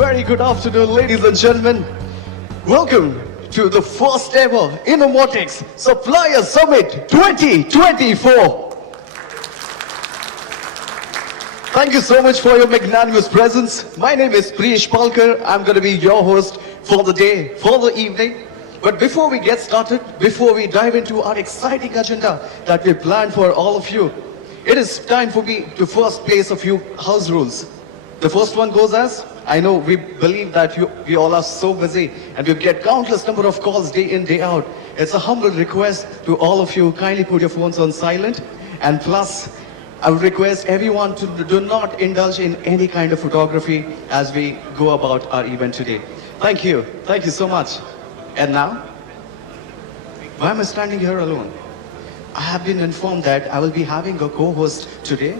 very good afternoon, ladies and gentlemen. Welcome to the first ever Innomotics Supplier Summit 2024. Thank you so much for your magnanimous presence. My name is Priyesh. I'm going to be your host for the day, for the evening. But before we get started, before we dive into our exciting agenda that we planned for all of you, it is time for me to first place a few house rules. The first one goes as, I know we believe that we all are so busy and we get countless number of calls day in, day out. It's a humble request to all of you, kindly put your phones on silent. And plus, I would request everyone to do not indulge in any kind of photography as we go about our event today. Thank you so much. And now, why am I standing here alone? I have been informed that I will be having a co-host today.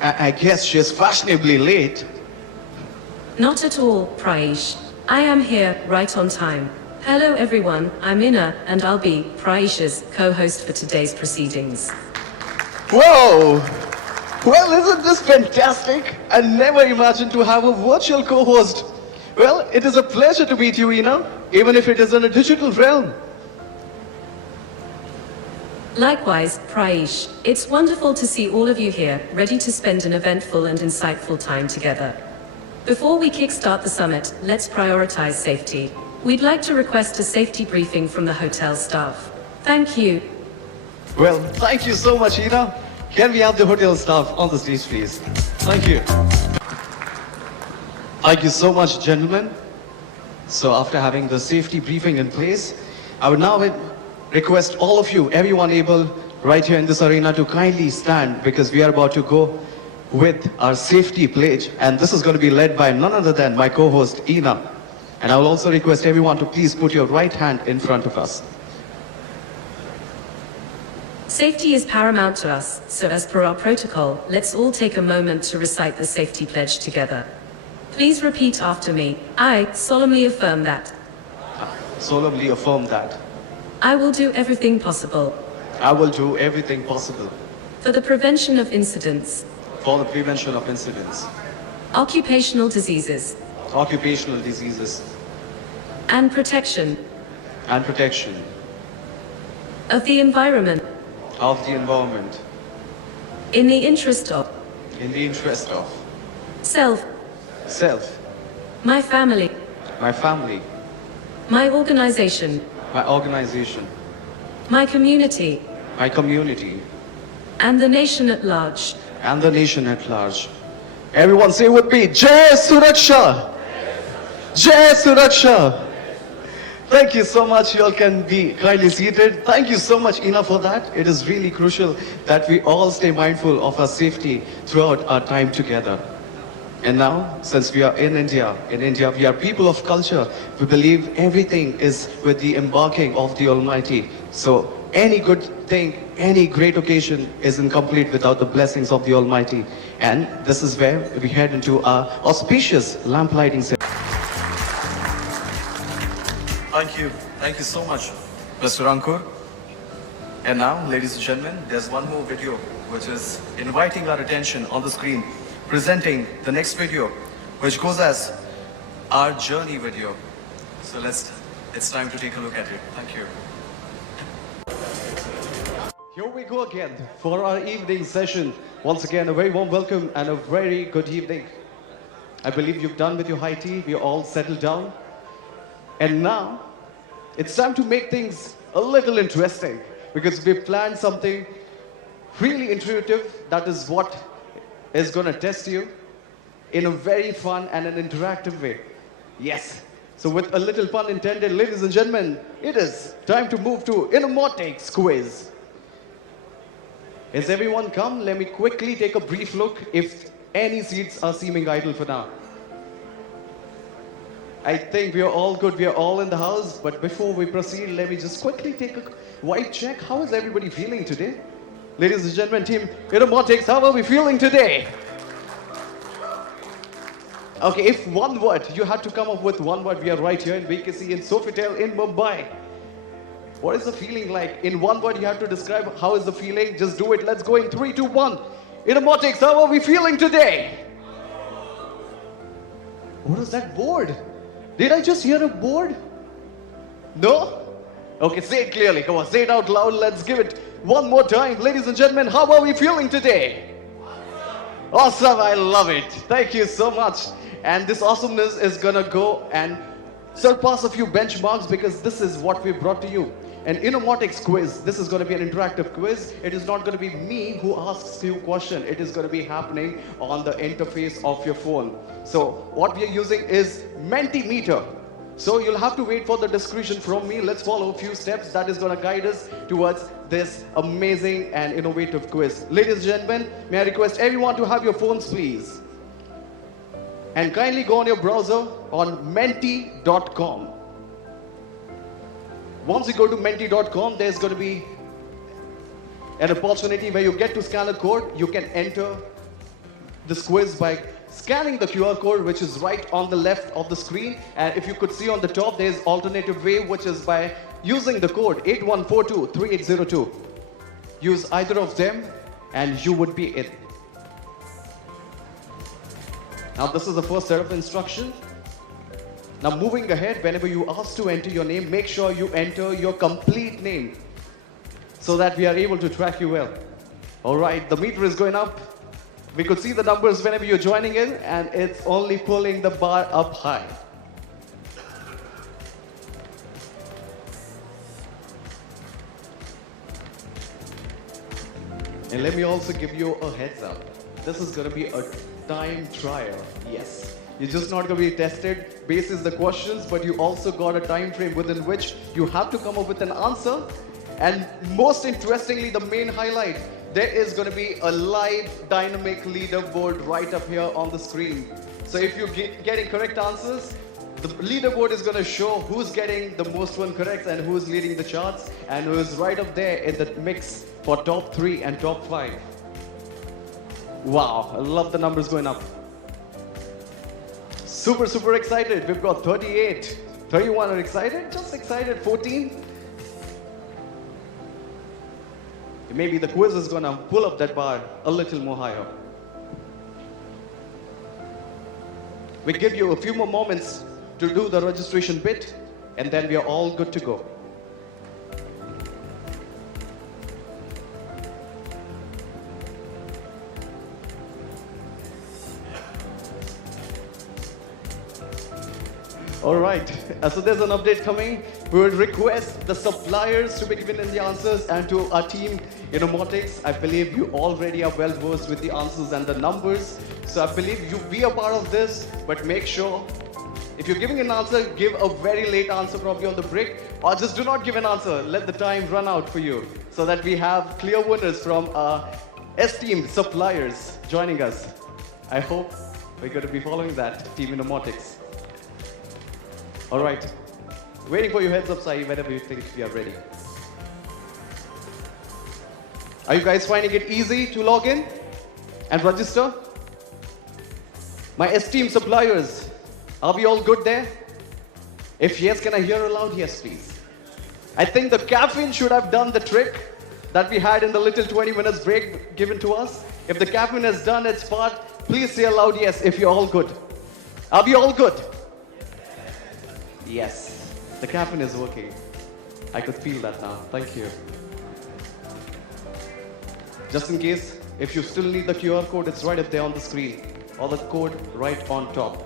I guess she's fashionably late. Not at all, Priyesh. I am here right on time. Hello everyone, I'm Inna and I'll be Priyesh's co-host for today's proceedings. Whoa! Well, isn't this fantastic? I never imagined to have a virtual co-host. Well, it is a pleasure to meet you, Inna, even if it is in a digital realm. Likewise, Priyesh, it's wonderful to see all of you here, ready to spend an eventful and insightful time together. Before we kickstart the summit, let's prioritize safety. We'd like to request a safety briefing from the hotel staff. Thank you. Well, thank you so much, Ina. Can we have the hotel staff on the stage, please? Thank you. Thank you so much, gentlemen. So after having the safety briefing in place, I would now request all of you, everyone able right here in this arena, to kindly stand because we are about to go with our safety pledge, and this is going to be led by none other than my co-host Ina. And I will also request everyone to please put your right hand in front of us. Safety is paramount to us, so as per our protocol, let's all take a moment to recite the safety pledge together. Please repeat after me. I solemnly affirm that. Solemnly affirm that. I will do everything possible. I will do everything possible. For the prevention of incidents. For the prevention of incidents. Occupational diseases. Occupational diseases. And protection. And protection. Of the environment. Of the environment. In the interest of. In the interest of. Self. Self. My family. My family. My organization. My organization. My community. My community. And the nation at large. And the nation at large. Everyone say with me, Jai Suraksha! Jai Suraksha! Thank you so much. You all can be kindly seated. Thank you so much, Ina, for that. It is really crucial that we all stay mindful of our safety throughout our time together. And now, since we are in India we are people of culture. We believe everything is with the embarking of the Almighty. So any good thing, any great occasion is incomplete without the blessings of the Almighty. And this is where we head into our auspicious lamp lighting ceremony. Thank you so much, Mr. Ankur. And now, ladies and gentlemen, there's one more video which is inviting our attention on the screen, presenting the next video, which goes as our journey video. So it's time to take a look at it. Thank you. Here we go again for our evening session. Once again, a very warm welcome and a very good evening. I believe you've done with your high tea. We're all settled down. And now, it's time to make things a little interesting because we've planned something really intuitive. That is what is going to test you in a very fun and an interactive way. Yes. So with a little pun intended, ladies and gentlemen, it is time to move to Innomotics quiz. Is everyone come? Let me quickly take a brief look if any seats are seeming idle for now. I think we are all good. We are all in the house. But before we proceed, let me just quickly take a wide check. How is everybody feeling today? Ladies and gentlemen, team Innomotics, how are we feeling today? Okay, if one word, you had to come up with one word. We are right here in vacancy in Sofitel in Mumbai. What is the feeling like? In one word, you have to describe how is the feeling. Just do it. Let's go in 3, 2, 1. Innomotics, how are we feeling today? What is that board? Did I just hear a board? No? Okay, say it clearly. Come on, say it out loud. Let's give it one more time. Ladies and gentlemen, how are we feeling today? Awesome, I love it. Thank you so much. And this awesomeness is gonna go and surpass a few benchmarks because this is what we brought to you. An Innomotics quiz. This is gonna be an interactive quiz. It is not gonna be me who asks you question. It is gonna be happening on the interface of your phone. So what we are using is Mentimeter. So you'll have to wait for the description from me. Let's follow a few steps that is going to guide us towards this amazing and innovative quiz. Ladies and gentlemen, may I request everyone to have your phones, please. And kindly go on your browser on menti.com. Once you go to menti.com, there's going to be an opportunity where you get to scan a code. You can enter this quiz by scanning the QR code, which is right on the left of the screen. And if you could see on the top, there's alternative way, which is by using the code 81423802. Use either of them and you would be in. Now this is the first set of instruction. Now moving ahead, whenever you ask to enter your name, make sure you enter your complete name so that we are able to track you well. All right, the meter is going up. We could see the numbers whenever you're joining in, and it's only pulling the bar up high. And let me also give you a heads up. This is going to be a time trial. Yes. You're just not going to be tested based on the questions, but you also got a time frame within which you have to come up with an answer. And most interestingly, the main highlight, there is going to be a live dynamic leaderboard right up here on the screen. So if you're getting correct answers, the leaderboard is going to show who's getting the most one correct and who's leading the charts and who's right up there in the mix for top 3 and top 5. Wow, I love the numbers going up. Super, super excited. We've got 38, 31 are excited, just excited, 14. Maybe the quiz is gonna pull up that bar a little more higher. We give you a few more moments to do the registration bit, and then we are all good to go. All right, so there's an update coming. We would request the suppliers to be given in the answers, and to our team, Innomotics, I believe you already are well versed with the answers and the numbers. So I believe you be a part of this, but make sure if you're giving an answer, give a very late answer probably on the break, or just do not give an answer. Let the time run out for you so that we have clear winners from our esteemed suppliers joining us. I hope we're going to be following that, Team Innomotics. All right, waiting for your heads up, Sai, whenever you think we are ready. Are you guys finding it easy to log in and register? My esteemed suppliers, are we all good there? If yes, can I hear a loud yes, please? I think the caffeine should have done the trick that we had in the little 20 minutes break given to us. If the caffeine has done its part, please say a loud yes if you're all good. Are we all good? Yes, the caffeine is working. I could feel that now. Thank you. Just in case, if you still need the QR code, it's right up there on the screen, or the code right on top.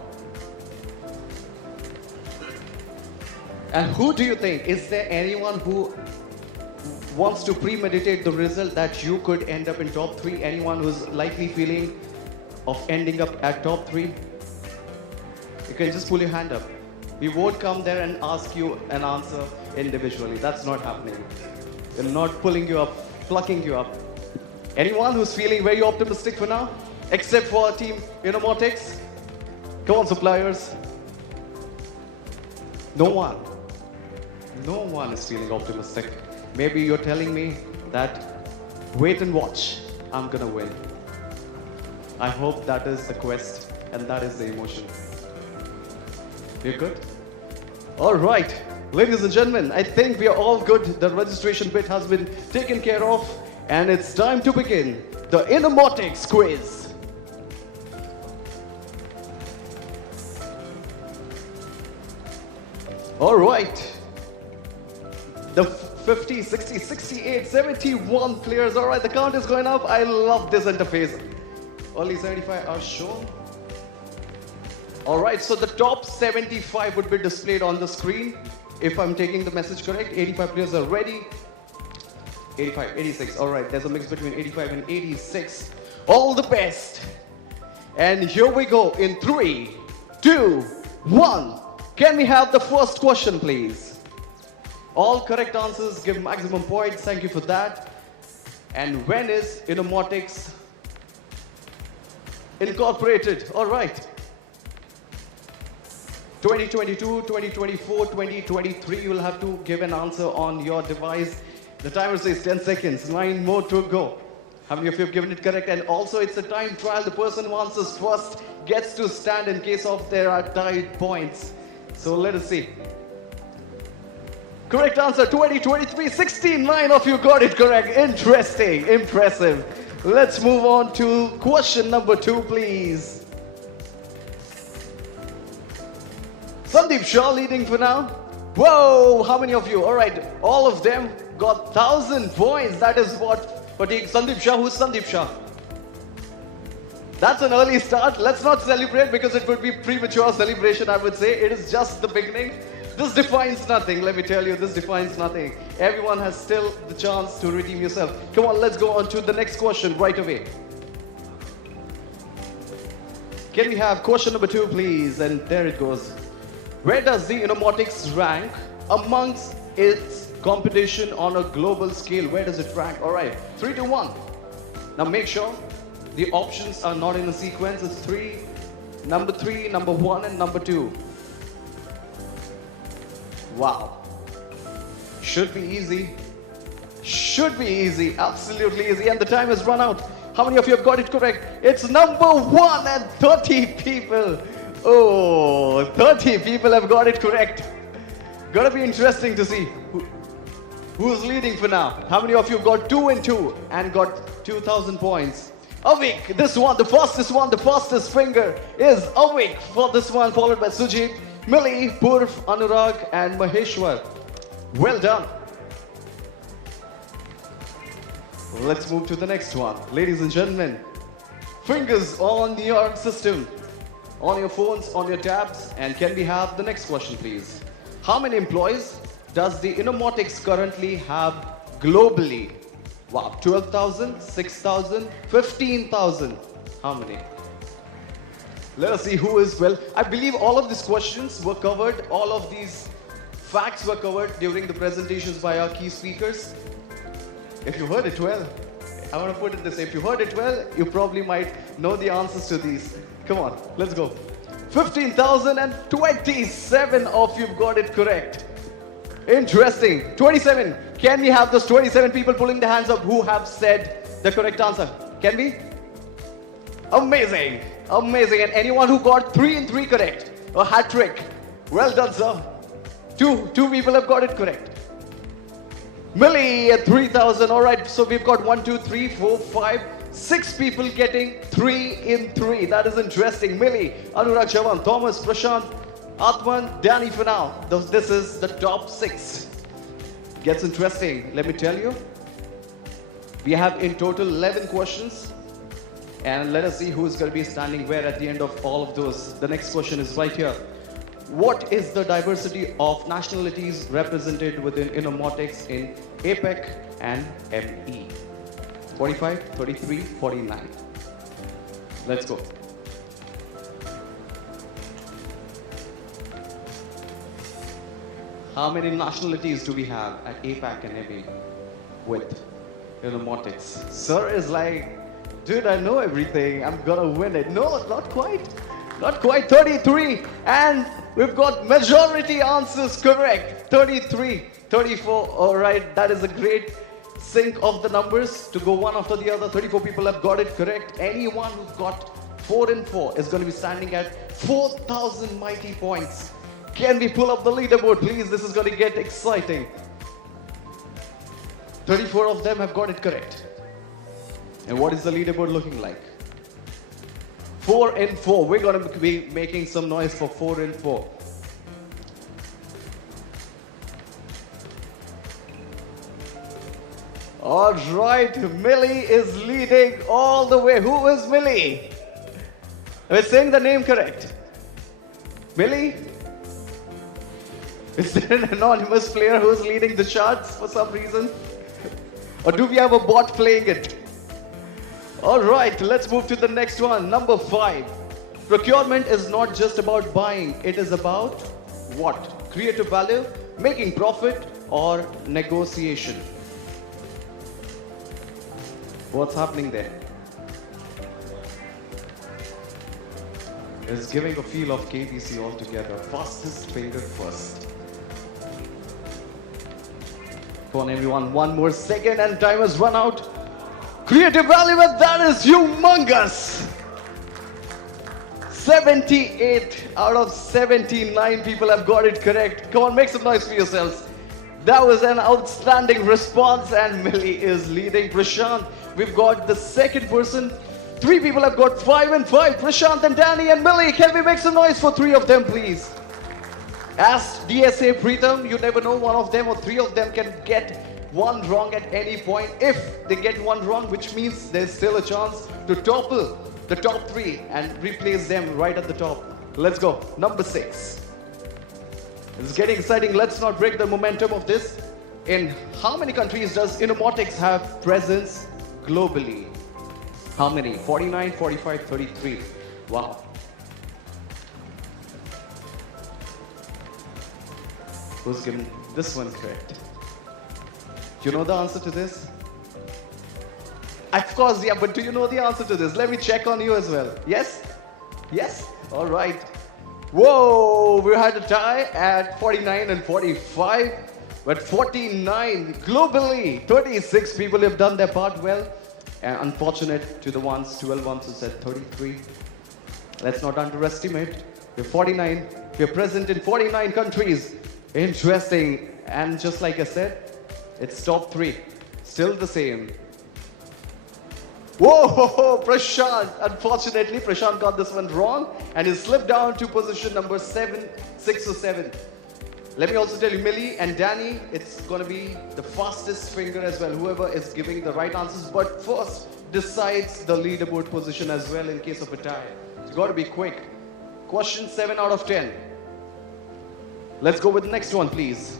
And who do you think? Is there anyone who wants to premeditate the result that you could end up in top 3? Anyone who's likely feeling of ending up at top 3? You can just pull your hand up. We won't come there and ask you an answer individually. That's not happening. We're not pulling you up, plucking you up. Anyone who's feeling very optimistic for now? Except for our team, Innomotics? Come on, suppliers. No one. No one is feeling optimistic. Maybe you're telling me that wait and watch, I'm gonna win. I hope that is the quest and that is the emotion. We're good? All right, ladies and gentlemen, I think we are all good. The registration bit has been taken care of, and it's time to begin the Innomotics quiz. All right. The 50, 60, 68, 71 players. All right, the count is going up. I love this interface. Only 75 are shown. All right, so the top 75 would be displayed on the screen. If I'm taking the message correct, 85 players are ready. 85, 86. All right, there's a mix between 85 and 86. All the best. And here we go in 3, 2, 1. Can we have the first question, please? All correct answers give maximum points. Thank you for that. And when is Innomotics incorporated? All right. 2022, 2024, 2023. You will have to give an answer on your device. The timer says 10 seconds. 9 more to go. How many of you have given it correct? And also, it's a time trial. The person who answers first gets to stand in case of there are tied points. So let us see. Correct answer 2023. 69 of you got it correct. Interesting. Impressive. Let's move on to question number 2, please. Sandeep Shah leading for now. Whoa, how many of you? All right, all of them got 1,000 points. That is what Sandeep Shah. Who's Sandeep Shah? That's an early start. Let's not celebrate because it would be premature celebration, I would say. It is just the beginning. This defines nothing, let me tell you. This defines nothing. Everyone has still the chance to redeem yourself. Come on, let's go on to the next question right away. Can we have question number 2, please? And there it goes. Where does the Innomotics rank amongst its competition on a global scale? Where does it rank? All right, 3, 2, 1. Now make sure the options are not in a sequence. It's number 3, number 1, and number 2. Wow. Should be easy. Should be easy. Absolutely easy. And the time has run out. How many of you have got it correct? It's number 1 and 30 people. Oh, 30 people have got it correct. Gonna be interesting to see who's leading for now. How many of you got 2 and 2 and got 2,000 points? Avik, this one, the fastest finger is Avik for this one, followed by Sujit, Millie, Purv, Anurag, and Maheshwar. Well done. Let's move to the next one. Ladies and gentlemen, fingers on your system, on your phones, on your tabs, and can we have the next question, please? How many employees does the Innomotics currently have globally? Wow, 12,000, 6,000, 15,000. How many? Let us see who is well. I believe all of these questions were covered, all of these facts were covered during the presentations by our key speakers. If you heard it well, I want to put it this way, if you heard it well, you probably might know the answers to these. Come on, let's go. 15,027 of you've got it correct. Interesting. 27. Can we have those 27 people pulling their hands up who have said the correct answer? Can we? Amazing. Amazing. And anyone who got 3 and 3 correct, a hat trick. Well done, sir. Two people have got it correct. Millie at 3,000. All right, so we've got 1, 2, 3, 4, 5, 6 people getting 3 in 3. That is interesting. Millie, Anurag Chavan, Thomas, Prashant, Atman, Danny for now. This is the top 6. Gets interesting. Let me tell you. We have in total 11 questions. And let us see who is going to be standing where at the end of all of those. The next question is right here. What is the diversity of nationalities represented within Innomotics in APEC and ME? 45, 33, 49. Let's go. How many nationalities do we have at APAC and ME with Innomotics? Sir is like, dude, I know everything. I'm gonna win it. No, not quite. Not quite. 33. And we've got majority answers correct. 33, 34. All right, that is a great sync of the numbers to go one after the other. 34 people have got it correct. Anyone who's got 4 and 4 is going to be standing at 4,000 mighty points. Can we pull up the leaderboard, please? This is going to get exciting. 34 of them have got it correct. And what is the leaderboard looking like? 4 and 4. We're going to be making some noise for 4 and 4. All right, Millie is leading all the way. Who is Millie? We're saying the name correct. Millie? Is there an anonymous player who's leading the charts for some reason? Or do we have a bot playing it? All right, let's move to the next one. Number 5. Procurement is not just about buying. It is about what? Creative value, making profit, or negotiation. What's happening there? It's giving a feel of KBC altogether. Fastest finger first. Come on everyone, one more second and time has run out. Creative value, and that is humongous. 78 out of 79 people have got it correct. Come on, make some noise for yourselves. That was an outstanding response, and Millie is leading. Prashant, we've got the second person. 3 people have got 5 and 5. Prashant and Danny and Millie. Can we make some noise for 3 of them, please? Ask DSA Preetham, you never know, one of them or 3 of them can get one wrong at any point. If they get one wrong, which means there's still a chance to topple the top 3 and replace them right at the top. Let's go. Number 6. It's getting exciting. Let's not break the momentum of this. In how many countries does Innomotics have presence globally? How many? 49, 45, 33. Wow. Who's given this one correct? Do you know the answer to this? Of course, yeah, but do you know the answer to this? Let me check on you as well. Yes? Yes? All right. Whoa, we had a tie at 49 and 45, but 49 globally. 36 people have done their part well. And unfortunate to the 12 ones who said 33. Let's not underestimate. We're 49. We're present in 49 countries. Interesting. And just like I said, it's top 3. Still the same. Whoa, Prashant. Unfortunately, Prashant got this one wrong and he slipped down to position number 7, 6 or 7. Let me also tell you, Millie and Danny, it's going to be the fastest finger as well, whoever is giving the right answers. But first decides the leaderboard position as well in case of a tie. It's got to be quick. Question 7 out of 10. Let's go with the next one, please.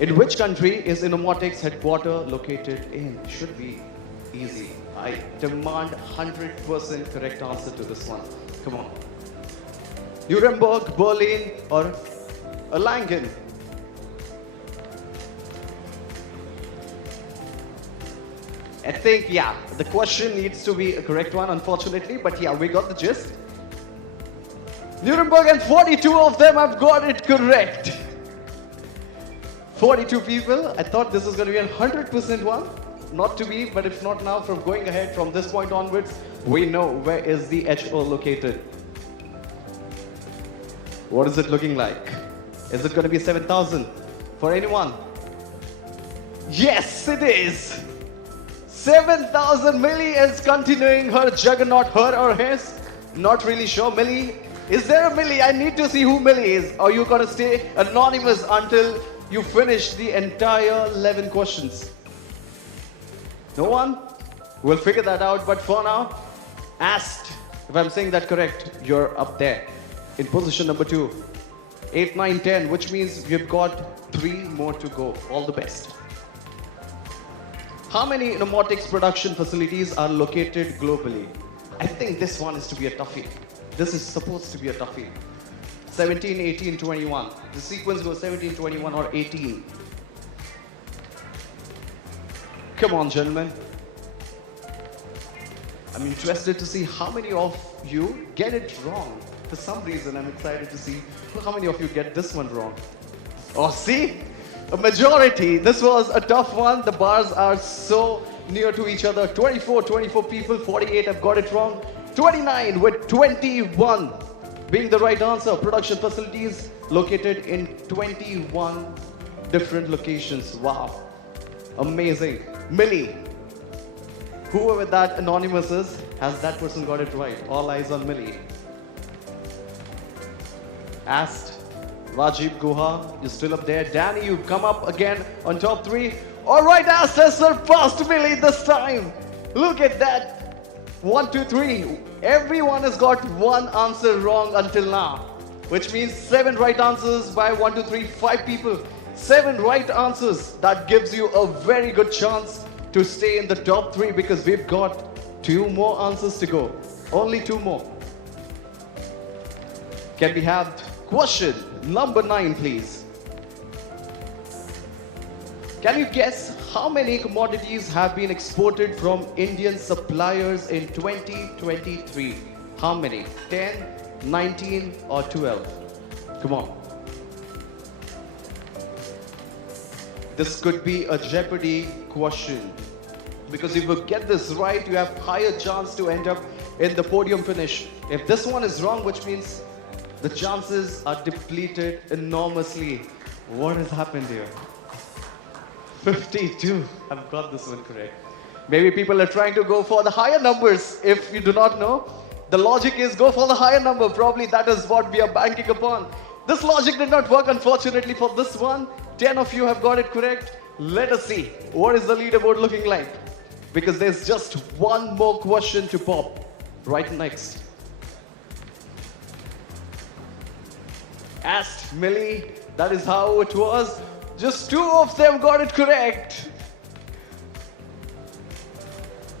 In which country is Innomotics headquarters located in? Should be easy. I demand 100% correct answer to this one. Come on. Nuremberg, Berlin, or Langen? I think, yeah, the question needs to be a correct one, unfortunately, but yeah, we got the gist. Nuremberg, and 42 of them have got it correct. 42 people. I thought this was going to be a 100% one. Not to be, but if not now, from going ahead from this point onwards, we know where is the HO located. What is it looking like? Is it going to be 7,000 for anyone? Yes, it is. 7,000. Millie is continuing her juggernaut, her or his. Not really sure. Millie, is there a Millie? I need to see who Millie is. Or are you going to stay anonymous until you finish the entire 11 questions? No one? We'll figure that out. But for now, asked, if I'm saying that correct, you're up there in position number 2. 8, 9, 10, which means we've got 3 more to go. All the best. How many Innomotics production facilities are located globally? I think this one is to be a toughie. This is supposed to be a toughie. 17, 18, 21. The sequence goes 17, 21, or 18. Come on, gentlemen. I'm interested to see how many of you get it wrong. For some reason, I'm excited to see how many of you get this one wrong. Oh, see? A majority. This was a tough one. The bars are so near to each other. 24 people, 48 have got it wrong. 29 with 21 being the right answer. Production facilities located in 21 different locations. Wow. Amazing. Millie, whoever that anonymous is, has that person got it right? All eyes on Millie. Asked, Rajiv Guha, you're still up there. Danny, you've come up again on top 3. All right, Ast has surpassed Millie this time. Look at that. 1, 2, 3. Everyone has got one answer wrong until now, which means 7 right answers by 1, 2, 3, 5 people. 7 right answers. That gives you a very good chance to stay in the top 3 because we've got 2 more answers to go. Only 2 more. Can we have question number 9, please? Can you guess how many commodities have been exported from Indian suppliers in 2023? How many? 10, 19 or 12? Come on. This could be a Jeopardy question. Because if you get this right, you have higher chance to end up in the podium finish. If this one is wrong, which means the chances are depleted enormously. What has happened here? 52. I've got this one correct. Maybe people are trying to go for the higher numbers. If you do not know, the logic is go for the higher number. Probably that is what we are banking upon. This logic did not work, unfortunately, for this one. 10 of you have got it correct. Let us see. What is the leaderboard looking like? Because there's just one more question to pop right next. Asked Millie, that is how it was. Just 2 of them got it correct.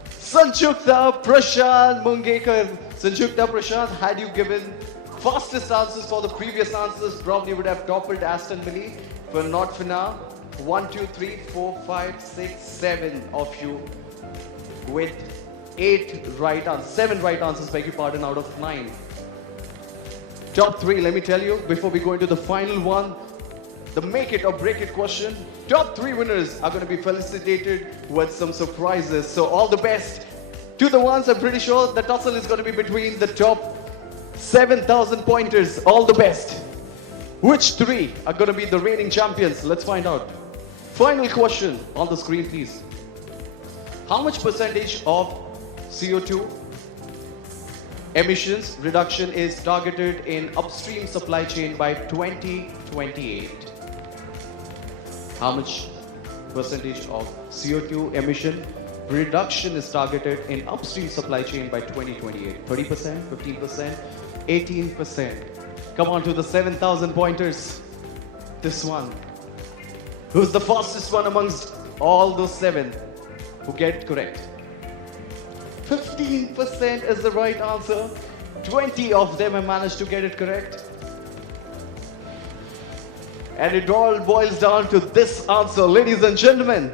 Sanchukta, Prashant, Mungekar. Sanchukta, Prashant, had you given fastest answers for the previous answers, probably would have toppled Aston Millie. But not for now. 1, 2, 3, 4, 5, 6, 7 of you with 8 right answers. 7 right answers, beg your pardon, out of 9. Top 3, let me tell you, before we go into the final one, the make it or break it question. Top 3 winners are going to be felicitated with some surprises. So all the best to the ones. I'm pretty sure the tussle is going to be between the top 7,000 pointers. All the best. Which 3 are going to be the reigning champions? Let's find out. Final question on the screen, please. How much percentage of CO2 emissions reduction is targeted in upstream supply chain by 2028? How much percentage of CO2 emission reduction is targeted in upstream supply chain by 2028? 30%, 15%, 18%. Come on to the 7,000 pointers. This one. Who's the fastest one amongst all those 7 who get it correct? 15% is the right answer. 20 of them have managed to get it correct. And it all boils down to this answer, ladies and gentlemen.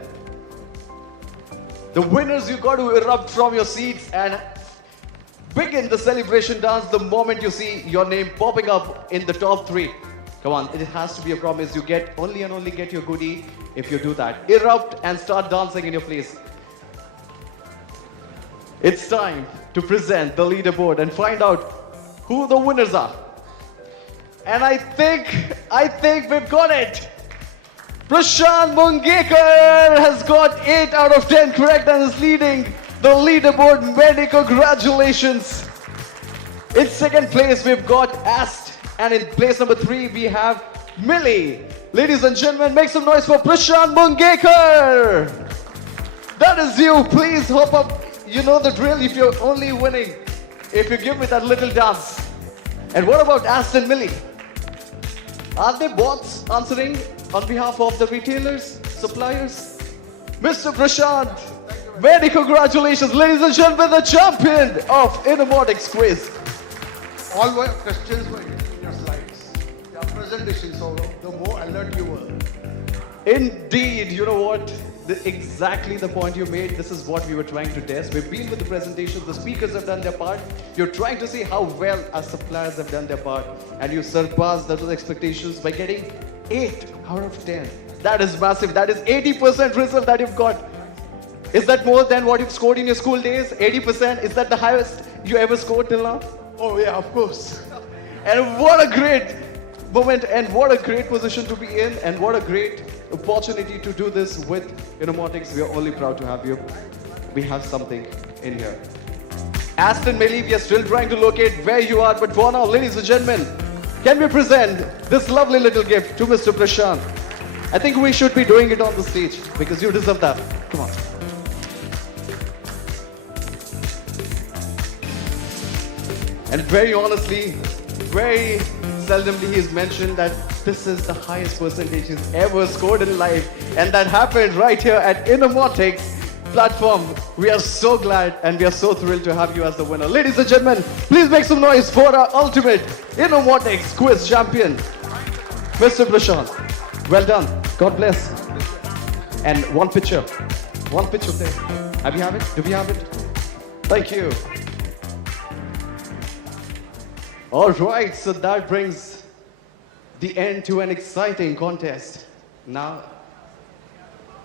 The winners, you got to erupt from your seats and begin the celebration dance the moment you see your name popping up in the top 3. Come on, it has to be a promise. You get only and only get your goodie if you do that. Erupt and start dancing in your place. It's time to present the leaderboard and find out who the winners are. And I think we've got it. Prashant Mungekar has got 8 out of 10 correct and is leading the leaderboard. Many congratulations. In second place, we've got Ast. And in place number 3, we have Millie. Ladies and gentlemen, make some noise for Prashant Mungekar. That is you. Please hop up. You know the drill. If you're only winning, if you give me that little dance. And what about Ast and Millie? Are they bots answering on behalf of the retailers, suppliers? Mr. Prashant, many congratulations. Ladies and gentlemen, the champion of Innomotics quiz. All my questions were in your slides, your presentation, so the more alert you were. Indeed, you know what? Exactly the point you made. This is what we were trying to test. We've been with the presentations, the speakers have done their part. You're trying to see how well our suppliers have done their part, and you surpassed those expectations by getting 8 out of 10. That is massive. That is 80% result that you've got. Is that more than what you've scored in your school days? 80%? Is that the highest you ever scored till now? Oh yeah, of course. And what a great moment, and what a great position to be in, and what a great opportunity to do this with Innomotics. We are only proud to have you. We have something in here. Aston Millie, we are still trying to locate where you are, but for now, ladies and gentlemen, can we present this lovely little gift to Mr. Prashant? I think we should be doing it on the stage because you deserve that. Come on. And very honestly, very seldomly he's mentioned that this is the highest percentage he's ever scored in life. And that happened right here at Innomotics platform. We are so glad and we are so thrilled to have you as the winner. Ladies and gentlemen, please make some noise for our ultimate Innomotics quiz champion, Mr. Prashant. Well done. God bless. And one picture. One picture there. Have you have it? Do we have it? Thank you. All right, so that brings the end to an exciting contest. Now,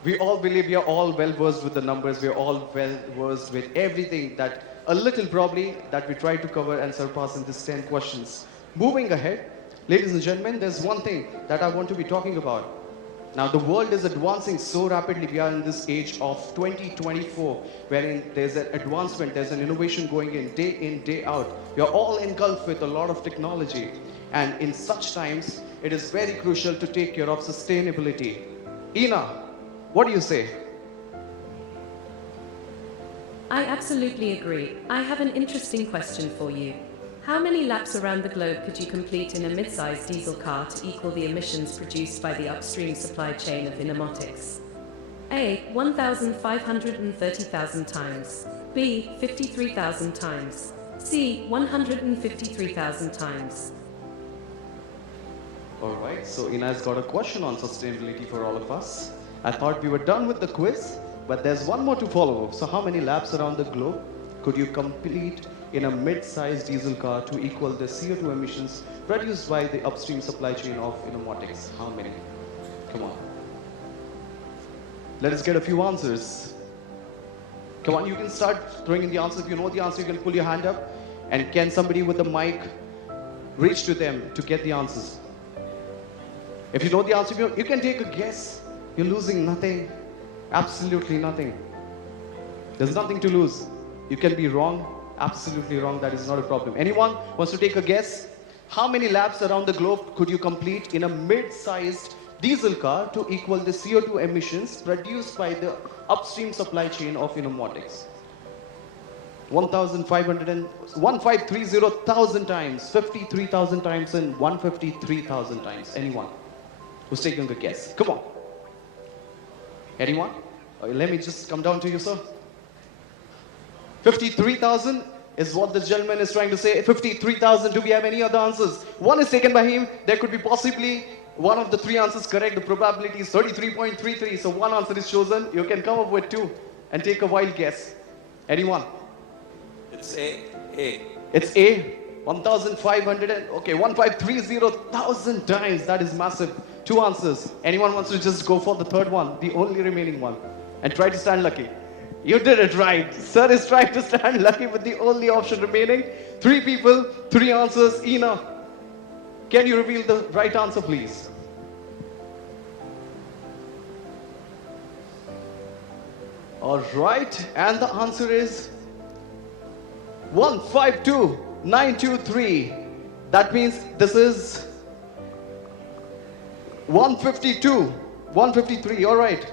we all believe we are all well versed with the numbers. We are all well versed with everything that a little probably that we try to cover and surpass in these 10 questions. Moving ahead, ladies and gentlemen, there's one thing that I want to be talking about. Now, the world is advancing so rapidly. We are in this age of 2024, wherein there's an advancement, there's an innovation going in, day out. We are all engulfed with a lot of technology. And in such times, it is very crucial to take care of sustainability. Ina, what do you say? I absolutely agree. I have an interesting question for you. How many laps around the globe could you complete in a mid-sized diesel car to equal the emissions produced by the upstream supply chain of Innomotics? A. 1,530,000 times. B. 53,000 times. C. 153,000 times. All right, so Ina's got a question on sustainability for all of us. I thought we were done with the quiz, but there's one more to follow. So how many laps around the globe could you complete in a mid-sized diesel car to equal the CO2 emissions produced by the upstream supply chain of Innomotics? How many? Come on. Let us get a few answers. Come on, you can start throwing in the answer. If you know the answer, you can pull your hand up. And can somebody with a mic reach to them to get the answers? If you know the answer, you can take a guess. You're losing nothing. Absolutely nothing. There's nothing to lose. You can be wrong. Absolutely wrong. That is not a problem. Anyone wants to take a guess? How many laps around the globe could you complete in a mid-sized diesel car to equal the CO2 emissions produced by the upstream supply chain of Innomotics? 1,530,000 times, 53,000 times, and 153,000 times. Anyone who's taking a guess? Come on. Anyone? Let me just come down to you, sir. 53,000 is what the gentleman is trying to say. 53,000. Do we have any other answers? One is taken by him. There could be possibly one of the three answers correct. The probability is 33.33. So one answer is chosen. You can come up with two and take a wild guess. Anyone? It's A. A. It's A. 1,500 and okay, 1,530,000 times. That is massive. Two answers. Anyone wants to just go for the third one, the only remaining one, and try to stand lucky? You did it right. Sir is trying to stand lucky with the only option remaining. Three people, three answers. Ina, can you reveal the right answer, please? All right, and the answer is 152,923. That means this is 152, 153. All right.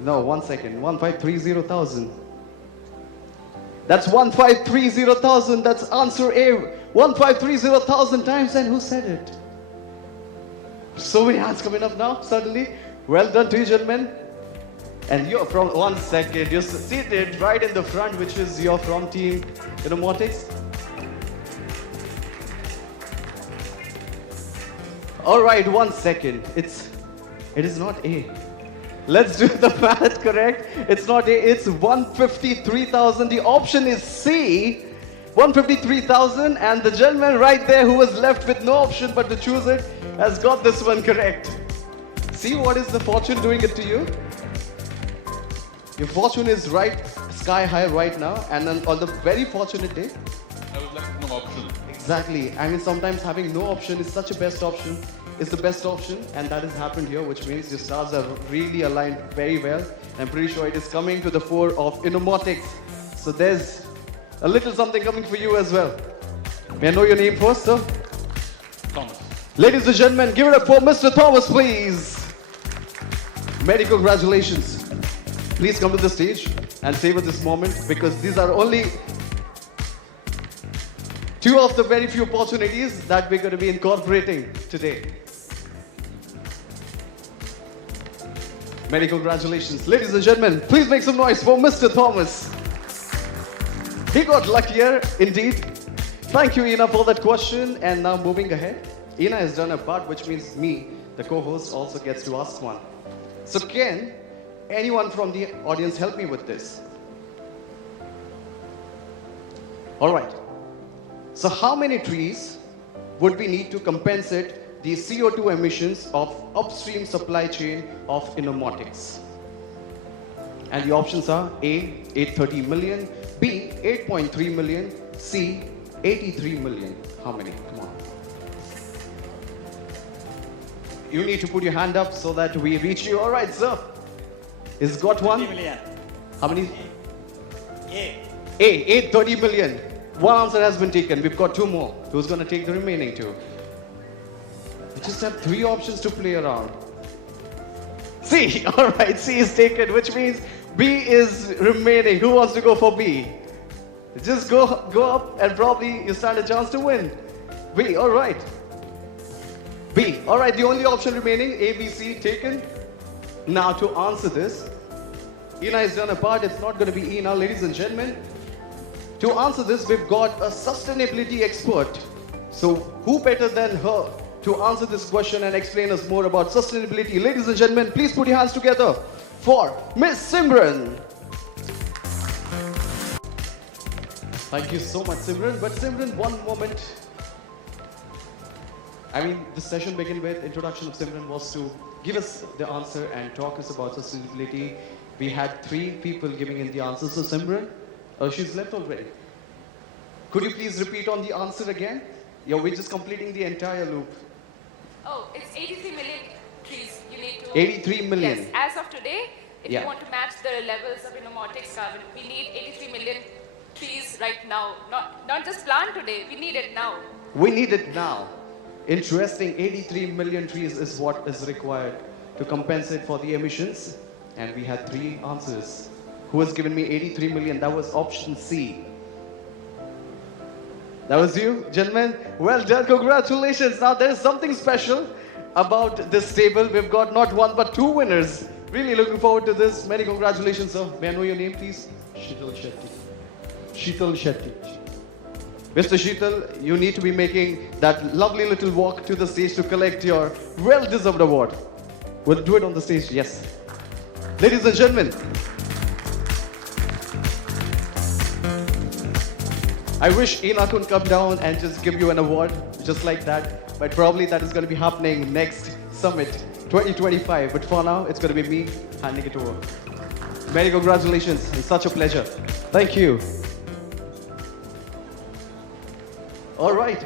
No, 1 second. 1,530,000. That's 1,530,000. That's answer A. 1,530,000 times. And who said it? So many hands coming up now, suddenly. Well done to you, gentlemen. And you're from, 1 second, you're seated right in the front, which is you're from team Innomotics. All right, 1 second. It is not A. Let's do the math correct. It's not A, it's 153,000. The option is C, 153,000. And the gentleman right there who was left with no option but to choose it has got this one correct. See what is the fortune doing it to you? Your fortune is right sky high right now, and then on the very fortunate day. I was like, no option. Exactly. I mean, sometimes having no option is such a best option. It's the best option, and that has happened here, which means your stars are really aligned very well. I'm pretty sure it is coming to the fore of Innomotics. So there's a little something coming for you as well. May I know your name first, sir? Thomas. Ladies and gentlemen, give it up for Mr. Thomas, please. Many congratulations. Please come to the stage and savor this moment because these are only two of the very few opportunities that we're going to be incorporating today. Many congratulations. Ladies and gentlemen, please make some noise for Mr. Thomas. He got luckier indeed. Thank you, Ina, for that question. And now moving ahead, Ina has done a part, which means me, the co-host, also gets to ask one. So can anyone from the audience help me with this? All right. So how many trees would we need to compensate the CO2 emissions of upstream supply chain of Innomotics? And the options are A, 830 million, B, 8.3 million, C, 83 million. How many? Come on. You need to put your hand up so that we reach you. All right, sir. He's got one. 30 million. How many? A. A, 830 million. One answer has been taken. We've got two more. Who's going to take the remaining two? We just have three options to play around. C. All right, C is taken, which means B is remaining. Who wants to go for B? Just go up and probably you stand a chance to win. B, all right. B, all right, the only option remaining, A, B, C, taken. Now to answer this, Ina has done a part, it's not going to be Ina, ladies and gentlemen. To answer this, we've got a sustainability expert. So who better than her to answer this question and explain us more about sustainability? Ladies and gentlemen, please put your hands together for Miss Simran. Thank you so much, Simran. But Simran, one moment. I mean, this session began with introduction of Simran was to give us the answer and talk us about sustainability. We had three people giving in the answer. So Simran, she's left already. Could you please repeat on the answer again? Yeah, we're just completing the entire loop. Oh, it's 83 million trees you need to... 83 million. Yes, as of today, if Yeah. you want to match the levels of Innomotics carbon, we need 83 million trees right now. Not just plant today, we need it now. We need it now. Interesting, 83 million trees is what is required to compensate for the emissions. And we had three answers. Who has given me 83 million? That was option C. That was you, gentlemen? Well done, congratulations. Now there is something special about this table. We've got not one but two winners. Really looking forward to this. Many congratulations, sir. May I know your name, please? Sheetal Shetty. Sheetal Shetty. Mr. Sheetal, you need to be making that lovely little walk to the stage to collect your well-deserved award. We'll do it on the stage, yes. Ladies and gentlemen, I wish Ina could come down and just give you an award just like that, but probably that is going to be happening next Summit 2025. But for now, it's going to be me handing it over. Many congratulations. It's such a pleasure. Thank you. All right,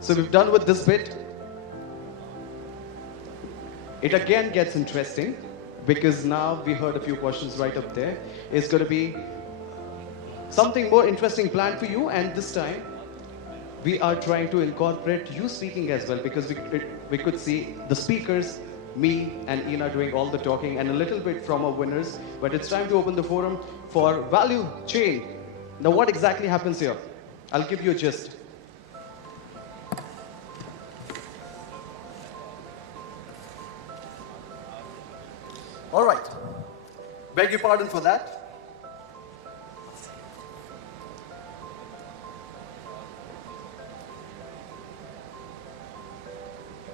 so we've done with this bit. It again gets interesting because now we heard a few questions right up there. It's going to be something more interesting planned for you, and this time we are trying to incorporate you speaking as well because we could see the speakers, me and Ina doing all the talking and a little bit from our winners, but it's time to open the forum for value chain. Now what exactly happens here? I'll give you a gist. All right, beg your pardon for that.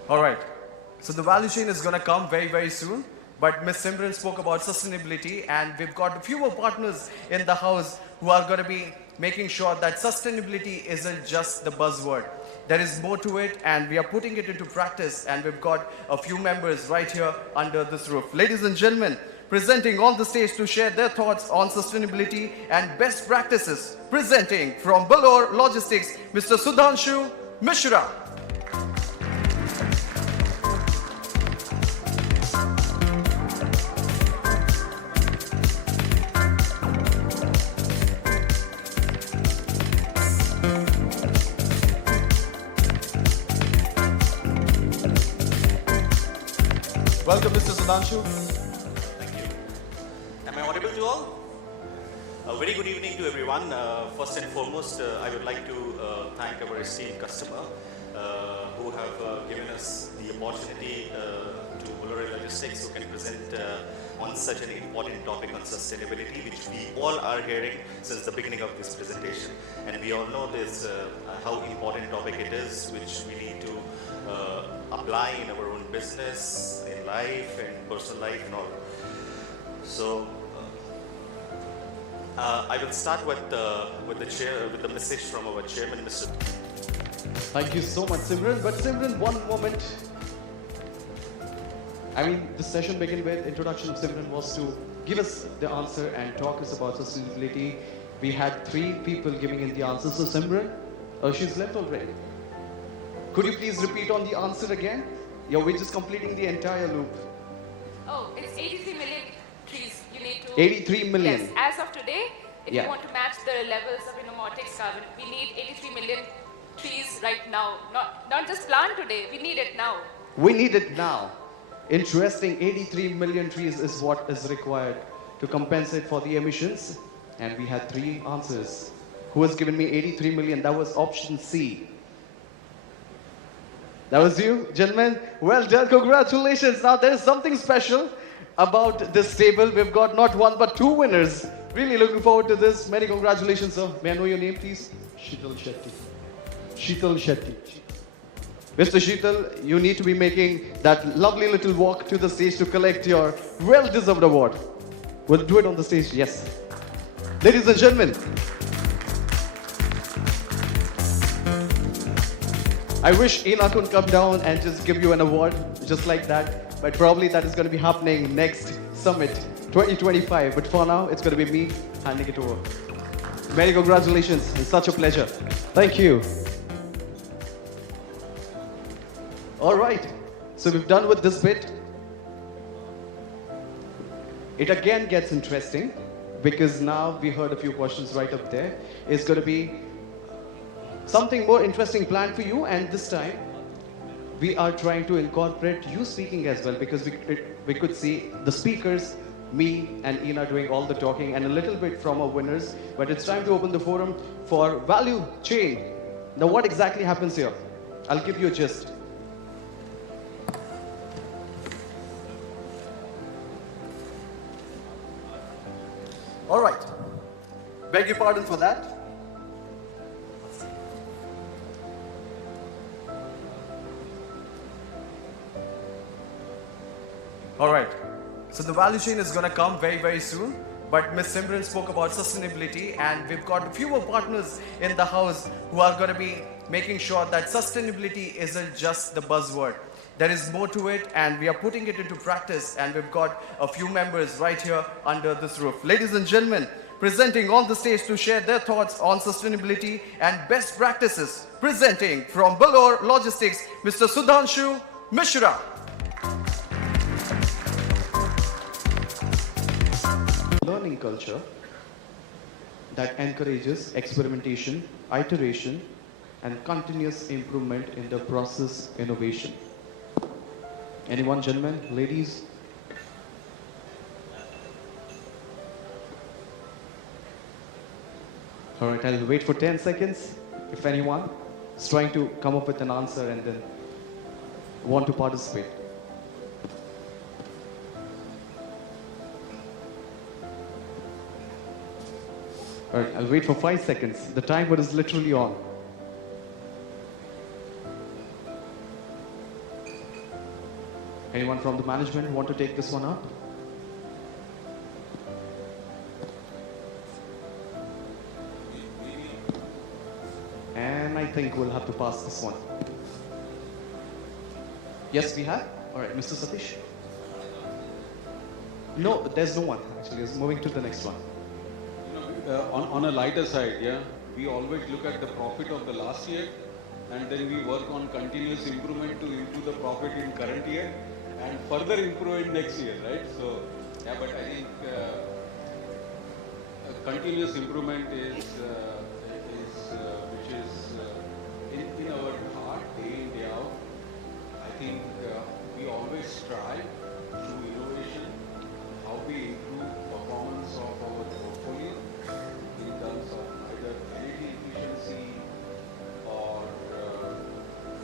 All right, so the value chain is going to come very, very soon. But Ms. Simran spoke about sustainability, and we've got a few more partners in the house who are going to be making sure that sustainability isn't just the buzzword. There is more to it, and we are putting it into practice, and we've got a few members right here under this roof. Ladies and gentlemen, presenting on the stage to share their thoughts on sustainability and best practices, presenting from Balor Logistics, Mr. Sudhanshu Mishra. Welcome, Mr. Sudhanshu. Thank you. Am I audible to all? A very good evening to everyone. First and foremost, I would like to thank our esteemed customer who have given us the opportunity to Bolore Logistics, who can present on such an important topic on sustainability, which we all are hearing since the beginning of this presentation. And we all know this, how important topic it is, which we need to apply in our own business, in life, and personal life and all. So, I will start with the message from our chairman, Mr. Thank you so much, Simran. But Simran, one moment. I mean, the session began with introduction of Simran was to give us the answer and talk us about sustainability. We had 3 people giving in the answer. So Simran, she's left already. Could you please repeat on the answer again? Yeah, we're just completing the entire loop. Oh, it's 83 million trees you need to... 83 million. Yes, as of today, if Yeah. you want to match the levels of Innomotics carbon, we need 83 million trees right now. Not just plant today, we need it now. We need it now. Interesting, 83 million trees is what is required to compensate for the emissions. And we had 3 answers. Who has given me 83 million? That was option C. That was you, gentlemen. Well done, congratulations. Now there is something special about this table. We've got not 1 but 2 winners. Really looking forward to this. Many congratulations, sir. May I know your name, please? Sheetal Shetty. Sheetal Shetty. Mr. Sheetal, you need to be making that lovely little walk to the stage to collect your well-deserved award. We'll do it on the stage, yes. Ladies and gentlemen, I wish Ina could come down and just give you an award just like that, but probably that is going to be happening next Summit 2025. But for now, it's going to be me handing it over. Many congratulations. It's such a pleasure. Thank you. All right. So we've done with this bit. It again gets interesting because now we heard a few questions right up there. It's going to be something more interesting planned for you, and this time we are trying to incorporate you speaking as well, because we could see the speakers, me and Ina doing all the talking and a little bit from our winners, but it's time to open the forum for value chain. Now what exactly happens here? I'll give you a gist. All right. Beg your pardon for that. All right. So the value chain is going to come very, very soon. But Ms. Simran spoke about sustainability, and we've got a few more partners in the house who are going to be making sure that sustainability isn't just the buzzword. There is more to it, and we are putting it into practice, and we've got a few members right here under this roof. Ladies and gentlemen, presenting on the stage to share their thoughts on sustainability and best practices, presenting from Bolore Logistics, Mr. Sudhanshu Mishra. Learning culture that encourages experimentation, iteration, and continuous improvement in the process innovation. Anyone, gentlemen, ladies? All right, I'll wait for 10 seconds. If anyone is trying to come up with an answer and then want to participate. All right, I'll wait for 5 seconds. The timer is literally on. Anyone from the management want to take this one up? And I think we'll have to pass this one. Yes, we have. All right, Mr. Satish. No, there's no one actually. It's moving to the next one. On a lighter side, yeah, we always look at the profit of the last year, and then we work on continuous improvement to improve the profit in current year and further improve it next year, right? So, yeah, but I think continuous improvement is which is in our heart day in day out. I think we always strive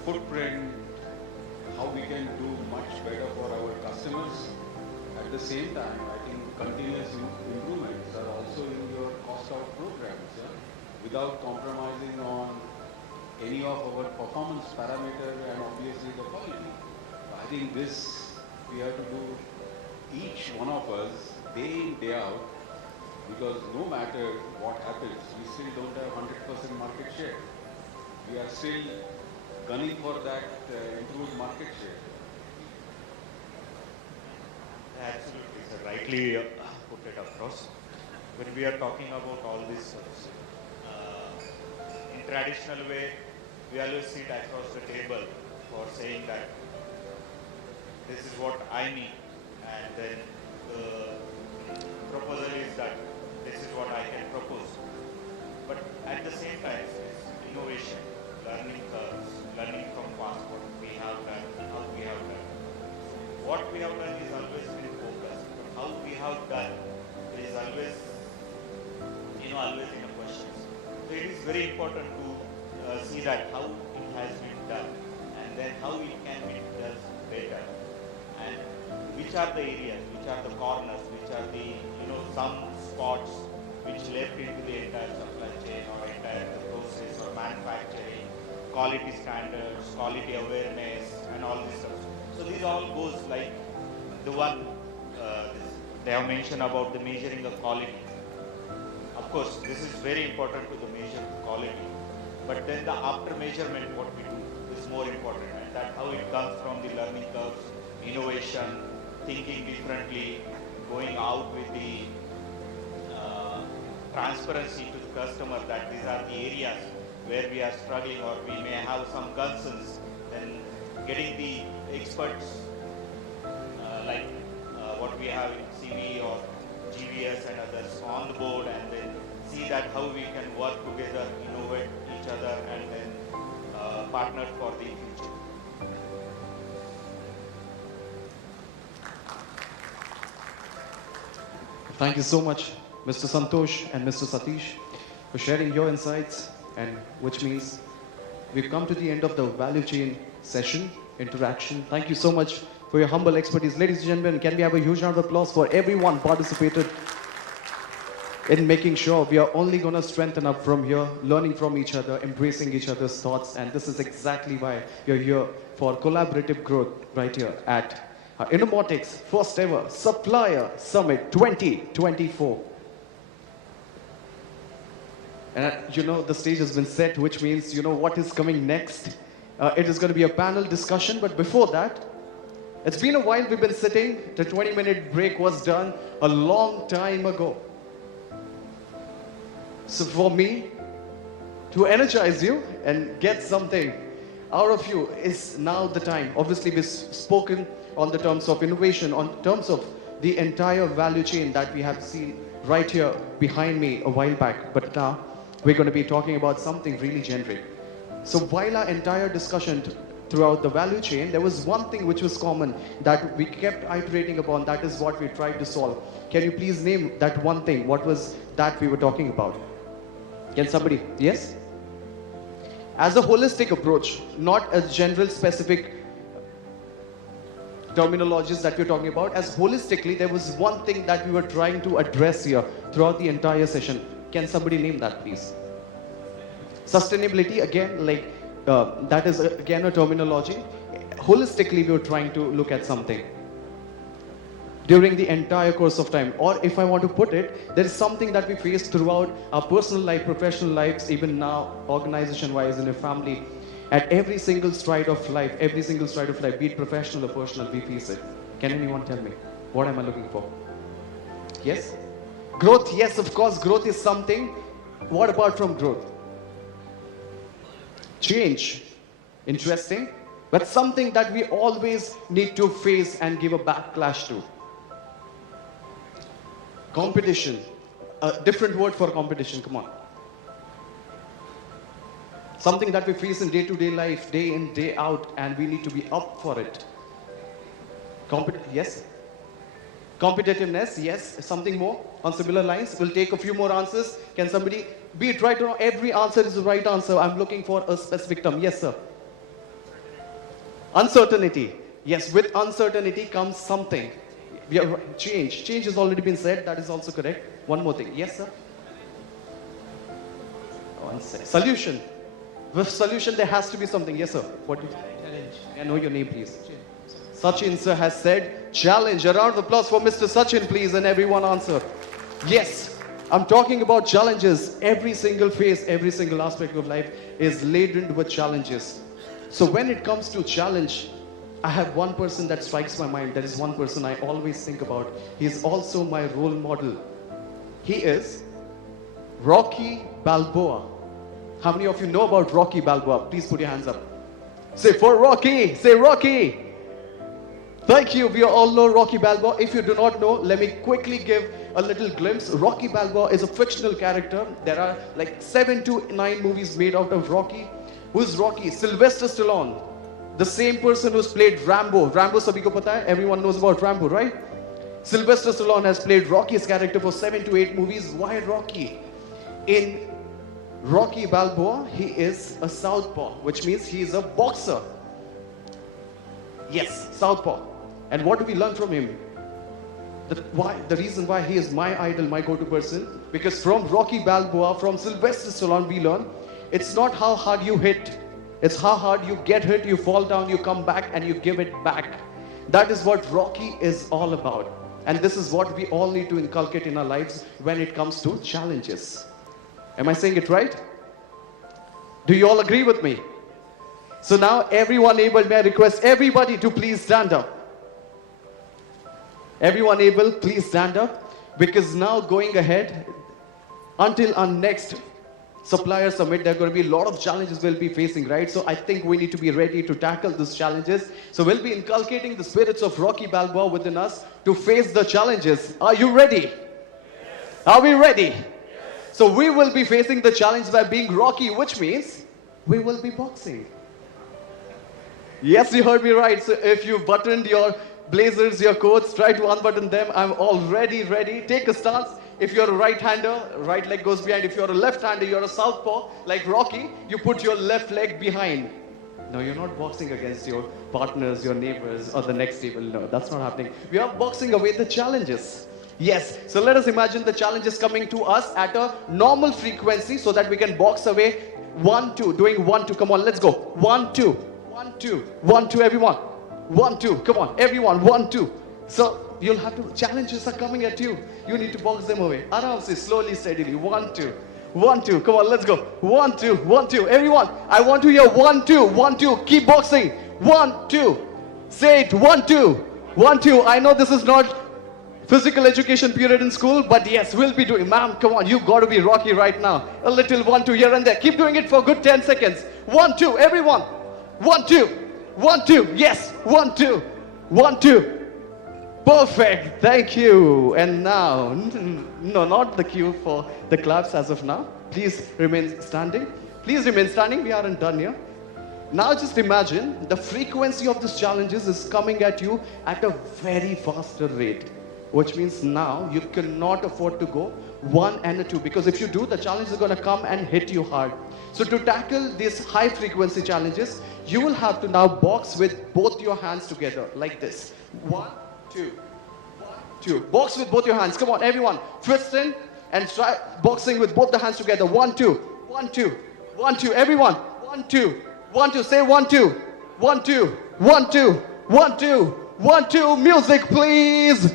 footprint, how we can do much better for our customers. At the same time, I think continuous improvements are also in your cost out programs, yeah? Without compromising on any of our performance parameter and obviously the quality. I think this we have to do each one of us day in, day out, because no matter what happens, we still don't have 100% market share. We are still gunning for that improved market share. Absolutely, sir. Rightly put it across. When we are talking about all this, in traditional way, we always sit across the table for saying that this is what I need, and then the proposal is that this is what I can propose. But at the same time, it's innovation, learning curves, learning from past, what we have done, how we have done. What we have done is always been focused, but how we have done is always, always in a question. So it is very important to see that how it has been done, and then how it can be done better, and which are the areas, which are the corners, which are the some spots which left into the entire supply chain or entire process or manufacturing, quality standards, quality awareness, and all this stuff. So these all goes like the one they have mentioned about the measuring the quality. Of course, this is very important to the measure quality, but then the after measurement, what we do is more important, and that how it comes from the learning curves, innovation, thinking differently, going out with the transparency to the customer that these are the areas where we are struggling or we may have some concerns, then getting the experts like what we have in CV or GVS and others on the board, and then see that how we can work together, innovate each other, and then partner for the future. Thank you so much, Mr. Santosh and Mr. Satish, for sharing your insights, and which means we've come to the end of the value chain session, interaction. Thank you so much for your humble expertise. Ladies and gentlemen, can we have a huge round of applause for everyone participated in making sure we are only going to strengthen up from here, learning from each other, embracing each other's thoughts, and this is exactly why you're here for collaborative growth right here at Innomotics first ever Supplier Summit 2024. And the stage has been set, which means what is coming next. It is going to be a panel discussion, but before that, it's been a while we've been sitting. The 20-minute break was done a long time ago. So for me, to energize you and get something out of you is now the time. Obviously, we've spoken on the terms of innovation, on terms of the entire value chain that we have seen right here behind me a while back. But now, we're going to be talking about something really generic. So while our entire discussion throughout the value chain, there was one thing which was common that we kept iterating upon. That is what we tried to solve. Can you please name that one thing? What was that we were talking about? Can somebody? Yes? As a holistic approach, not a general specific terminologies that we're talking about. As holistically, there was one thing that we were trying to address here throughout the entire session. Can somebody name that, please? Sustainability, again, that is again a terminology. Holistically, we were trying to look at something during the entire course of time. Or if I want to put it, there is something that we face throughout our personal life, professional lives, even now, organization-wise, in a family. At every single stride of life, be it professional or personal, we face it. Can anyone tell me? What am I looking for? Yes? Growth, yes, of course, growth is something. What about from growth? Change. Interesting. But something that we always need to face and give a backlash to. Competition. A different word for competition, come on. Something that we face in day-to-day life, day in, day out, and we need to be up for it. Yes? Competitiveness, yes. Something more on similar lines. We'll take a few more answers. Can somebody, be it right or wrong, every answer is the right answer. I'm looking for a specific term. Yes, sir. Uncertainty. Yes, with uncertainty comes something. We have change. Change has already been said. That is also correct. One more thing. Yes, sir. One sec. Solution. With solution, there has to be something. Yes, sir. What? Challenge. I know your name, please. Sachin sir has said challenge. A round of applause for Mr. Sachin, please, and everyone answer. Yes, I'm talking about challenges. Every single phase, every single aspect of life is laden with challenges. So when it comes to challenge, I have one person that strikes my mind. There is one person I always think about. He is also my role model. He is Rocky Balboa. How many of you know about Rocky Balboa? Please put your hands up. Say for Rocky. Say Rocky. Thank you. We all know Rocky Balboa. If you do not know, let me quickly give a little glimpse. Rocky Balboa is a fictional character. There are like 7 to 9 movies made out of Rocky. Who's Rocky? Sylvester Stallone. The same person who's played Rambo. Rambo sabhi ko pata hai? Everyone knows about Rambo, right? Sylvester Stallone has played Rocky's character for 7 to 8 movies. Why Rocky? In Rocky Balboa, he is a southpaw, which means he is a boxer. Yes, southpaw. And what do we learn from him? The reason why he is my idol, my go-to person, because from Rocky Balboa, from Sylvester Stallone, we learn it's not how hard you hit, it's how hard you get hit, you fall down, you come back, and you give it back. That is what Rocky is all about. And this is what we all need to inculcate in our lives when it comes to challenges. Am I saying it right? Do you all agree with me? So now everyone able, may I request everybody to please stand up. Everyone able, please stand up. Because now going ahead, until our next Supplier Summit, there are going to be a lot of challenges we'll be facing, right? So I think we need to be ready to tackle these challenges. So we'll be inculcating the spirits of Rocky Balboa within us to face the challenges. Are you ready? Yes. Are we ready? Yes. So we will be facing the challenge by being Rocky, which means we will be boxing. Yes, you heard me right. So if you buttoned your blazers, your coats, try to unbutton them. I'm already ready. Take a stance. If you're a right-hander, right leg goes behind. If you're a left-hander, you're a southpaw, like Rocky, you put your left leg behind. No, you're not boxing against your partners, your neighbors, or the next table. No, that's not happening. We are boxing away the challenges. Yes, so let us imagine the challenges coming to us at a normal frequency so that we can box away 1, 2, doing 1, 2. Come on, let's go. 1, 2, 1, 2, 1, 2, everyone. 1, 2, come on, everyone, 1, 2. So you'll have to, challenges are coming at you. You need to box them away. Aram se, slowly, steadily. 1, 2, 1, 2. Come on, let's go. 1, 2, 1, 2. Everyone, I want to hear 1, 2, 1, 2. Keep boxing. 1, 2. Say it. 1, 2, 1, 2. I know this is not physical education period in school, but yes, we'll be doing. Ma'am, come on, you've got to be Rocky right now. A little 1, 2 here and there. Keep doing it for a good 10 seconds. 1, 2. Everyone. 1, 2. 1, 2. Yes. 1, 2. 1, 2. Perfect, thank you. And now, no, not the cue for the claps as of now. Please remain standing. Please remain standing, we aren't done here. Now just imagine the frequency of these challenges is coming at you at a very faster rate. Which means now you cannot afford to go 1 and 2. Because if you do, the challenge is going to come and hit you hard. So to tackle these high frequency challenges, you will have to now box with both your hands together, like this. 1, 2, 1, 2. Box with both your hands. Come on, everyone. Twist in and try boxing with both the hands together. 1, 2, 1, 2, 1, 2. Everyone. 1, 2, 1, 2. Say 1, 2, 1, 2, 1, 2, 1, 2, 1, 2. Music, please.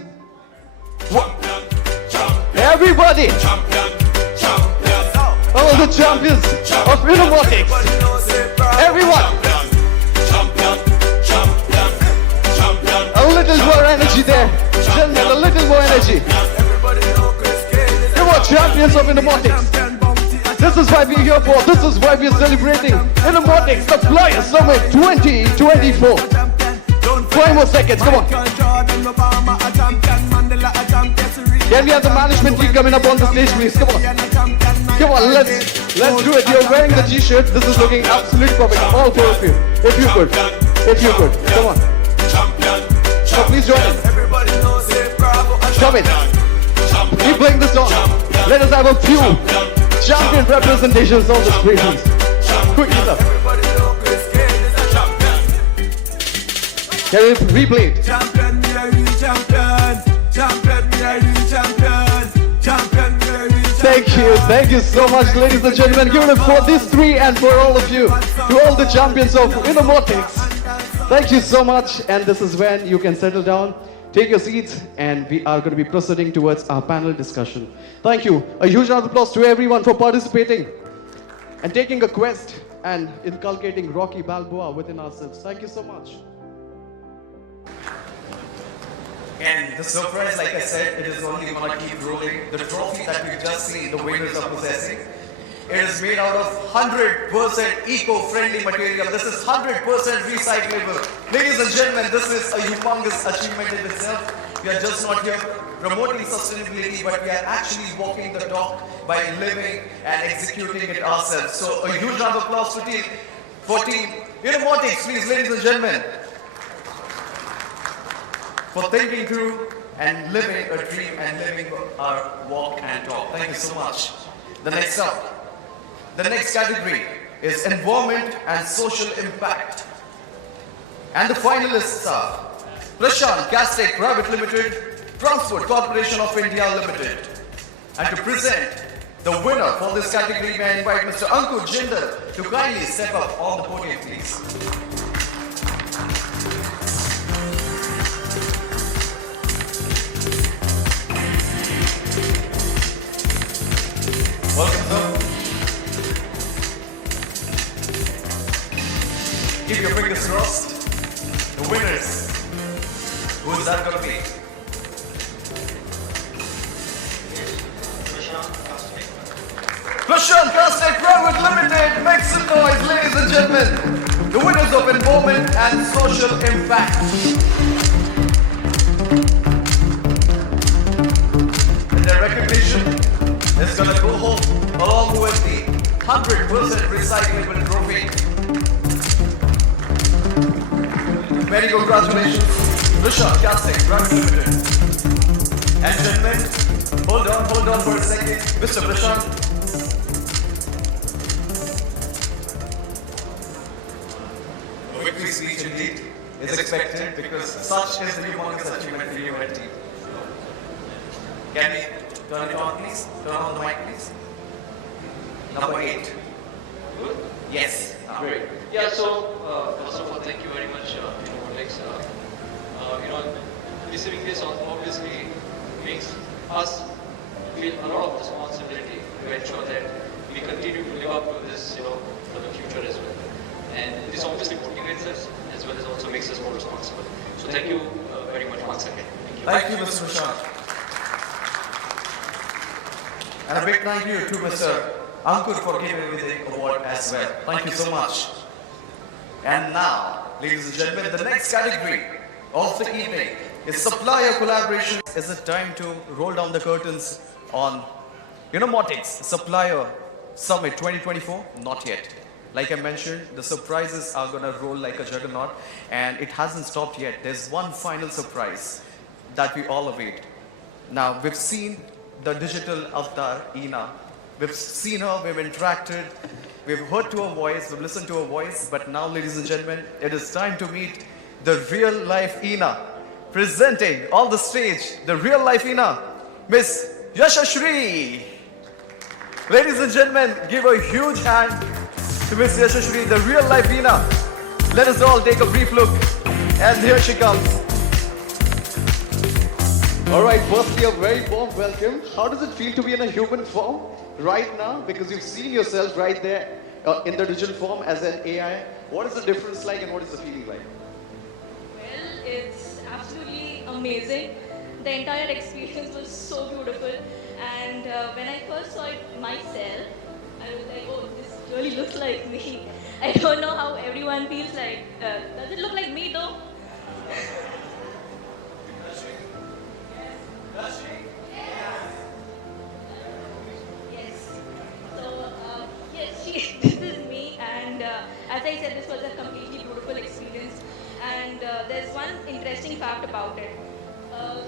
Champion, champion, Everybody. champion, champion. All the champions of Innomotics. Everyone. Champion, champion, champion. A little more energy there. Gentlemen, a little more energy. Come on, champions of Innomotics. This is what we're here for. This is why we're celebrating Innomotics Supplier Summit 2024. 5 more seconds, come on. Can we have the management team coming up on the stage, please? Come on. Come on, let's do it. You're wearing the t-shirt. This is looking absolutely perfect. All 4 of you. If you could. If you could. Come on. So please join in. Come in. Keep playing the song. Let us have a few champion representations on the screen, please. Quickly, sir. Can you replay it? Champion, we are real champion. Champion, we are real champion. Champion, we are real champion. Thank you so much, ladies and gentlemen. Give it up for these three and for all of you, to all the champions of Innomotics. Thank you so much, and this is when you can settle down, take your seats, and we are going to be proceeding towards our panel discussion. Thank you. A huge round of applause to everyone for participating and taking a quest and inculcating Rocky Balboa within ourselves. Thank you so much. And the surprise, like I said, it is only going to keep rolling. The trophy that we've just seen, the winners are possessing, it is made out of 100% eco-friendly material. This is 100% recyclable. Ladies and gentlemen, this is a humongous achievement in itself. We are just not here promoting sustainability, but we are actually walking the talk by living and executing it ourselves. So a huge round of applause for team Innomotics, please, ladies and gentlemen, for thinking through and living a dream and living our walk and talk. Thank you so much. The next category is environment and social impact. And the finalists are Prashant Castek Private Limited, Transport Corporation of India Limited. And to present the winner for this category, may I invite Mr. Ankur Jindal to kindly step up on the podium, please. Welcome, sir. Keep your fingers crossed. The winners. Who is that going to be? Prashant Castek Private Limited. Make some noise, ladies and gentlemen. The winners of Environment and Social Impact. And their recognition is going to go home along with the 100% recyclable trophy. Many congratulations, Prashant Castek Private Limited. And gentlemen, hold on for a second. Mr. Prashant. A victory speech indeed is expected because such is the humongous achievement for you and team. Can we turn it on, please? Turn on the mic, please. Number 8. Good? Yes. Great. Yeah, so first of all, thank you very much, Innomotics. Receiving this obviously makes us feel a lot of responsibility to ensure that we continue to live up to this, for the future as well. And this obviously motivates us as well as also makes us more responsible. So thank you very much once again. Thank you, Mr. Prashant. And a big thank you to Mr. Ankur for giving me the award as well. Thank you so much. And now, ladies and gentlemen, the next category of the evening is supplier collaboration. Is it time to roll down the curtains on Innomotics Supplier Summit 2024? Not yet. Like I mentioned, the surprises are going to roll like a juggernaut, and it hasn't stopped yet. There's one final surprise that we all await. Now, we've seen the digital avatar, Ina. We've seen her, we've interacted, we've heard to her voice, we've listened to her voice, but now, ladies and gentlemen, it is time to meet the real life Ina. Presenting on the stage, the real life Ina, Miss Yashashri. Ladies and gentlemen, give a huge hand to Miss Yashashri, the real life Ina. Let us all take a brief look, and here she comes. All right, firstly, a very warm welcome. How does it feel to be in a human form right now? Because you've seen yourself right there in the digital form as an AI. What is the difference like and what is the feeling like? Well, it's absolutely amazing. The entire experience was so beautiful. And when I first saw it myself, I was like, oh, this really looks like me. I don't know how everyone feels like. Does it look like me though? Yes. So, yes, this is me, and as I said, this was a completely beautiful experience. And there's one interesting fact about it.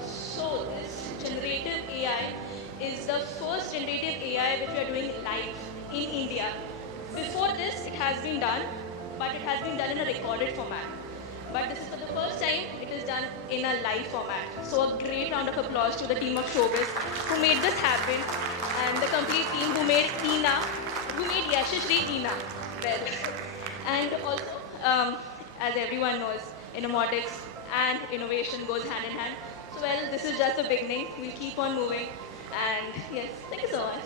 So, this generative AI is the first generative AI which we are doing live in India. Before this, it has been done, but it has been done in a recorded format. but this is for the first time it is done in a live format. So a great round of applause to the team of Showbiz who made this happen, and the complete team who made Yashashri Ina well. And also, as everyone knows, Innomotics and innovation goes hand in hand. So well, this is just the beginning. We'll keep on moving, and yes, thank you so much.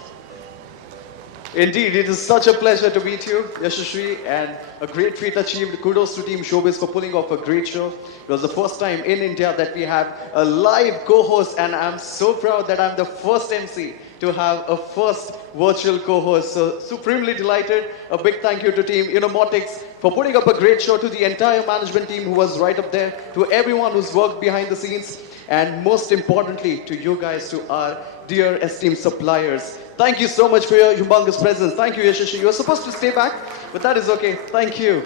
Indeed, it is such a pleasure to meet you, Yashashri, and a great feat achieved. Kudos to Team Showbiz for pulling off a great show. It was the first time in India that we have a live co-host, and I'm so proud that I'm the first MC to have a first virtual co-host. So supremely delighted. A big thank you to Team Innomotics for putting up a great show, to the entire management team who was right up there, to everyone who's worked behind the scenes, and most importantly, to you guys, to our dear esteemed suppliers. Thank you so much for your humongous presence. Thank you, Yashashri. You were supposed to stay back, but that is okay. Thank you.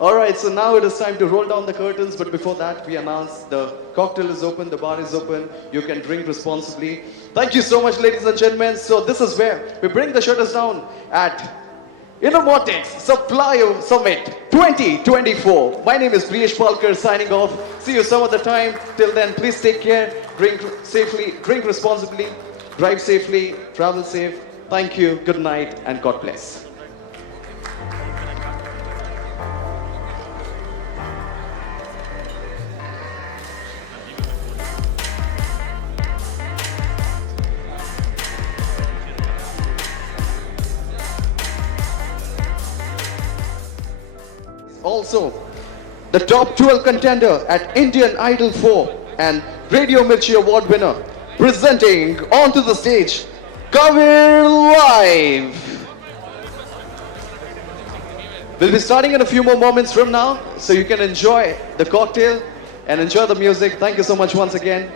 All right, so now it is time to roll down the curtains, but before that, we announce the cocktail is open, the bar is open, you can drink responsibly. Thank you so much, ladies and gentlemen. So this is where we bring the shutters down at Innomotics Supplier Summit 2024. My name is Priyesh Palkar, signing off. See you some other time. Till then, please take care, drink safely, drink responsibly, drive safely, travel safe. Thank you, good night, and God bless. Also, the top 12 contender at Indian Idol 4 and Radio Mirchi Award winner, presenting onto the stage, Kavir Live. We'll be starting in a few more moments from now, so you can enjoy the cocktail and enjoy the music. Thank you so much once again.